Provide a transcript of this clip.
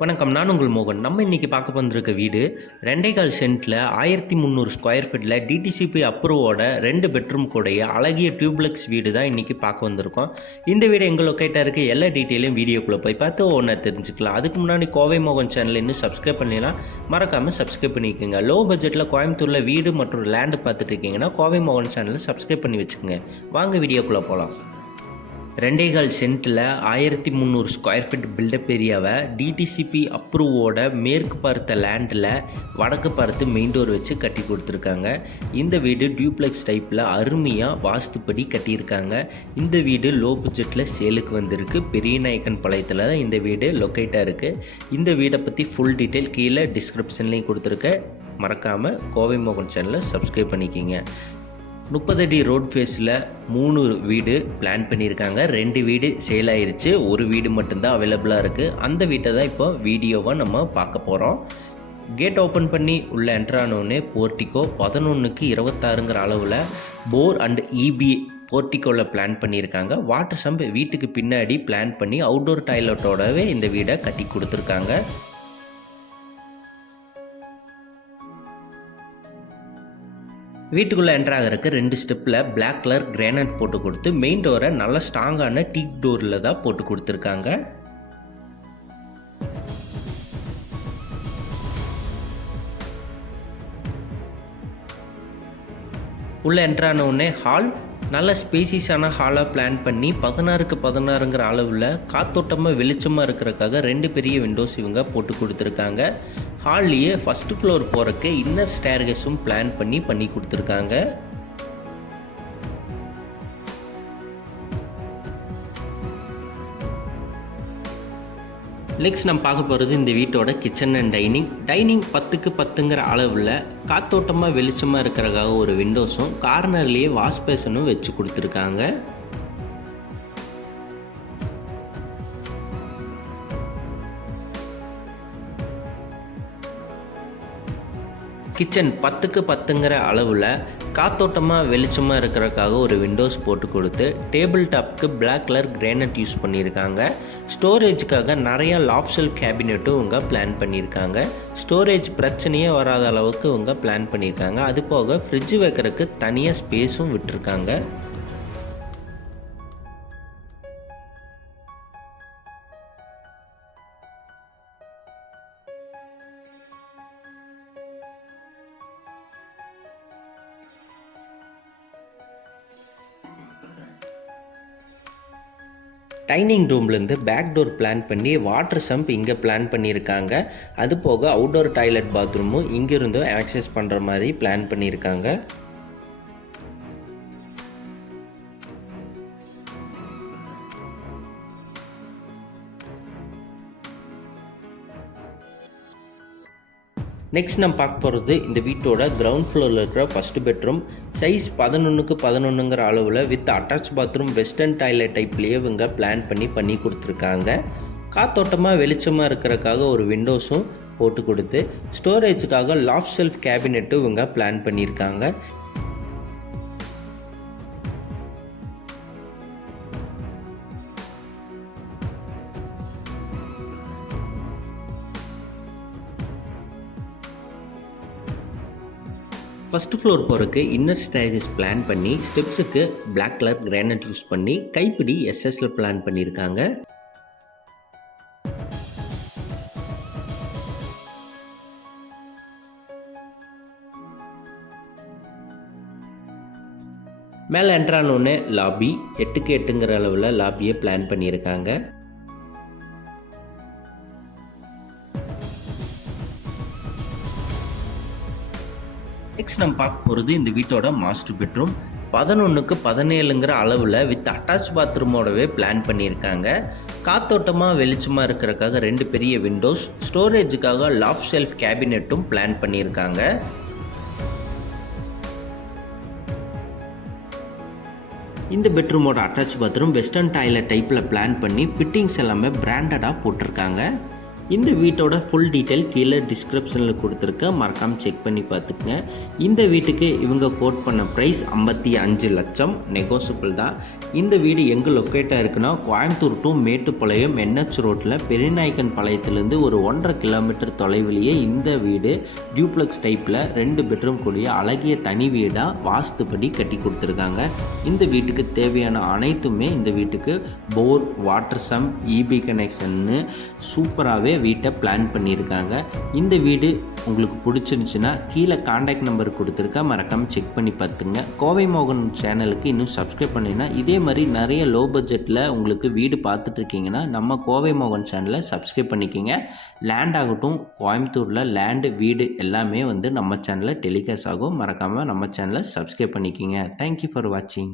வணக்கம். நான் உங்கள் மோகன். நம்ம இன்னைக்கு பார்க்க வந்திருக்க வீடு 2.25 சென்ட்ல 1300 ஸ்கொயர் ஃபீட்ல டிடிசிபி அப்ரூவோட 2 பெட்ரூம் கூடைய அழகிய டியூப்ளெக்ஸ் வீடு தான் இன்னைக்கு பார்க்க வந்திருக்கோம். இந்த வீடு எங்க லொக்கேட்டா இருக்கு, எல்லா டீட்டெயிலும் வீடியோக்குள்ள போய் பார்த்து ஒவ்வொன்றா தெரிஞ்சுக்கலாம். அதுக்கு முன்னாடி கோவை மோகன் சேனல் இன்னும் சப்ஸ்கிரைப் பண்ணலாம், மறக்காம சப்ஸ்கிரைப் பண்ணிக்கோங்க. லோ பட்ஜெட்டில் கோயம்புத்தூர்ல வீடு மற்றும் லேண்டு பார்த்துட்டு இருக்கீங்கன்னா கோவை மோகன் சேனலை சப்ஸ்கிரைப் பண்ணி வச்சுக்கோங்க. வாங்க வீடியோக்குள்ள போகலாம். 2.25 சென்ட்டில் 1300 ஸ்கொயர் ஃபீட் பில்டப் ஏரியாவை டிடிசிபி அப்ரூவோட மேற்கு பார்த்த லேண்டில் வடக்கு பார்த்து மெயின் டோர் வச்சு கட்டி கொடுத்துருக்காங்க. இந்த வீடு டியூப்ளெக்ஸ் டைப்பில் அருமையாக வாஸ்துப்படி கட்டியிருக்காங்க. இந்த வீடு லோ பட்ஜெட்டில் சேலுக்கு வந்திருக்கு. பெரியநாயக்கன் பாளையத்தில் தான் இந்த வீடு லொக்கேட்டாக இருக்குது. இந்த வீடை பற்றி ஃபுல் டீட்டெயில் கீழே டிஸ்கிரிப்ஷன்லேயும் கொடுத்துருக்கேன். மறக்காமல் கோவை மோகன் சேனலை சப்ஸ்கிரைப் பண்ணிக்கிங்க. 30 அடி ரோட் ஃபேஸில் 3 வீடு பிளான் பண்ணியிருக்காங்க. 2 வீடு சேல் ஆயிருச்சு, ஒரு வீடு மட்டும்தான் அவைலபிளாக இருக்குது. அந்த வீட்டை தான் இப்போ வீடியோவாக நம்ம பார்க்க போகிறோம். கேட் ஓப்பன் பண்ணி உள்ளே என்ட்ரானோடனே போர்ட்டிக்கோ 11க்கு 26ங்கிற அளவில் போர் அண்ட் இபி போர்ட்டிக்கோவில் பிளான் பண்ணியிருக்காங்க. வாட்டர் சம்ப் வீட்டுக்கு பின்னாடி பிளான் பண்ணி அவுட்டோர் டாய்லெட்டோடவே இந்த வீடை கட்டி கொடுத்துருக்காங்க. வீட்டுக்குள்ளே என்ட்ராகிறதுக்கு 2 ஸ்டெப்பில் பிளாக் கலர் கிரானைட் போட்டு கொடுத்து மெயின் டோரை நல்ல ஸ்ட்ராங்கான டீக் டோரில் தான் போட்டு கொடுத்துருக்காங்க. உள்ளே என்ட்ரானோடனே ஹால் நல்ல ஸ்பேசியஸான ஹாலாக பிளான் பண்ணி 16க்கு 16ங்கிற அளவில் காத்தோட்டமாக வெளிச்சமாக இருக்கிறதுக்காக 2 பெரிய விண்டோஸ் இவங்க போட்டு கொடுத்துருக்காங்க. ஹால்லேயே ஃபஸ்ட்டு ஃப்ளோர் போகிறக்கு இன்னர் ஸ்டேர்கேஸும் பிளான் பண்ணி கொடுத்துருக்காங்க. நெக்ஸ்ட் நம்ம பார்க்க போகிறது இந்த வீட்டோட கிச்சன் அண்ட் டைனிங் 10க்கு 10ங்கிற அளவில் காத்தோட்டமாக வெளிச்சமாக இருக்கிறக்காக ஒரு விண்டோஸும் கார்னர்லேயே வாஷ் பேசனும் வச்சு கொடுத்துருக்காங்க. கிச்சன் 10க்கு 10ங்கிற அளவில் காத்தோட்டமாக வெளிச்சமாக இருக்கிறதுக்காக ஒரு விண்டோஸ் போட்டு கொடுத்து டேபிள் டாப்க்கு பிளாக் கலர் கிரானைட் யூஸ் பண்ணியிருக்காங்க. ஸ்டோரேஜுக்காக நிறையா லாஃப்ட் ஷெல்ஃப் கேபினெட்டும் இவங்க பிளான் பண்ணியிருக்காங்க. ஸ்டோரேஜ் பிரச்சனையே வராத அளவுக்கு இவங்க பிளான் பண்ணியிருக்காங்க. அது போக ஃப்ரிட்ஜ் வைக்கிறதுக்கு தனியாக ஸ்பேஸும் விட்டுருக்காங்க. டைனிங் ரூம்லேருந்து பேக் டோர் பிளான் பண்ணி வாட்டர் சம்ப் இங்கே பிளான் பண்ணியிருக்காங்க. அது போக அவுட்டோர் டாய்லெட் பாத்ரூமும் இங்கிருந்தும் ஆக்சஸ் பண்ணுற மாதிரி பிளான் பண்ணியிருக்காங்க. நெக்ஸ்ட் நம்ம பார்க்க போகிறது இந்த வீட்டோட கிரவுண்ட் ஃப்ளோரில் இருக்கிற ஃபஸ்ட்டு பெட்ரூம். சைஸ் 11க்கு 11ங்கிற அளவில் with attach bathroom western toilet டைப்லேயே இவங்க பிளான் பண்ணி கொடுத்துருக்காங்க. காத்தோட்டமாக வெளிச்சமாக இருக்கிறதுக்காக ஒரு விண்டோஸும் போட்டு கொடுத்து ஸ்டோரேஜுக்காக லாஃப்ட் ஷெல்ஃப் கேபினெட்டும் இவங்க பிளான் பண்ணியிருக்காங்க. ஃபஸ்ட்டு ஃப்ளோர் போகிறதுக்கு இன்னர் ஸ்டேர்கேஸ் பிளான் பண்ணி ஸ்டெப்ஸுக்கு பிளாக் கலர் கிரானைட் யூஸ் பண்ணி கைப்பிடி எஸ்எஸ்ல பிளான் பண்ணியிருக்காங்க. மேலே என்ட்ரானோடனே லாபி 8க்கு 8ங்கிற அளவில் லாபியை பிளான் பண்ணியிருக்காங்க. நெக்ஸ்ட் நம்ம பார்க்க போகிறது இந்த வீட்டோட மாஸ்டர் பெட்ரூம். 11க்கு 17ங்கிற அளவில் வித் அட்டாச் பாத்ரூமோடவே பிளான் பண்ணியிருக்காங்க. காத்தோட்டமாக வெளிச்சமாக இருக்கிறதுக்காக 2 பெரிய விண்டோஸ், ஸ்டோரேஜுக்காக லாஃப்ட் ஷெல்ஃப் கேபினெட்டும் பிளான் பண்ணியிருக்காங்க. இந்த பெட்ரூமோட அட்டாச் பாத்ரூம் வெஸ்டர்ன் டாய்லெட் டைப்பில் பிளான் பண்ணி ஃபிட்டிங்ஸ் எல்லாமே பிராண்டடாக போட்டிருக்காங்க. இந்த வீட்டோட ஃபுல் டீட்டெயில் கீழே டிஸ்கிரிப்ஷனில் கொடுத்துருக்கேன், மறக்காமல் செக் பண்ணி பார்த்துக்குங்க. இந்த வீட்டுக்கு இவங்க கோட் பண்ண ப்ரைஸ் 55 லட்சம், நெகோசியபிள் தான். இந்த வீடு எங்கே லொக்கேட்டாக இருக்குன்னா கோயம்புத்தூர் டு மேட்டுப்பாளையம் NH ரோட்டில் பெரியநாயக்கன் பாளையத்துலேருந்து ஒரு 1.5 கிலோமீட்டர் தொலைவிலேயே இந்த வீடு டியூப்ளெக்ஸ் டைப்பில் 2 பெட்ரூம் கூடிய அழகிய தனி வீடாக வாஸ்துப்படி கட்டி கொடுத்துருக்காங்க. இந்த வீட்டுக்கு தேவையான அனைத்துமே இந்த வீட்டுக்கு போர், வாட்டர் சம், EB கனெக்ஷன்னு சூப்பராகவே வீட்டை பிளான் பண்ணியிருக்காங்க. இந்த வீடு உங்களுக்கு பிடிச்சிருந்துச்சுன்னா கீழே காண்டாக்ட் நம்பர் கொடுத்துருக்கேன், மறக்காமல் செக் பண்ணி பார்த்துங்க. கோவை மோகன் சேனலுக்கு இன்னும் சப்ஸ்கிரைப் பண்ணினா இதே மாதிரி நிறைய லோ பட்ஜெட்டில் உங்களுக்கு வீடு பார்த்துட்டு இருக்கீங்கன்னா நம்ம கோவை மோகன் சேனலை சப்ஸ்கிரைப் பண்ணிக்கோங்க. லேண்ட் ஆகட்டும், கோயம்புத்தூரில் லேண்டு வீடு எல்லாமே நம்ம சேனலில் டெலிகாஸ்ட் ஆகும். மறக்காமல் நம்ம சேனலை சப்ஸ்கிரைப் பண்ணிக்கோங்க. தேங்க்யூ ஃபார் வாட்சிங்.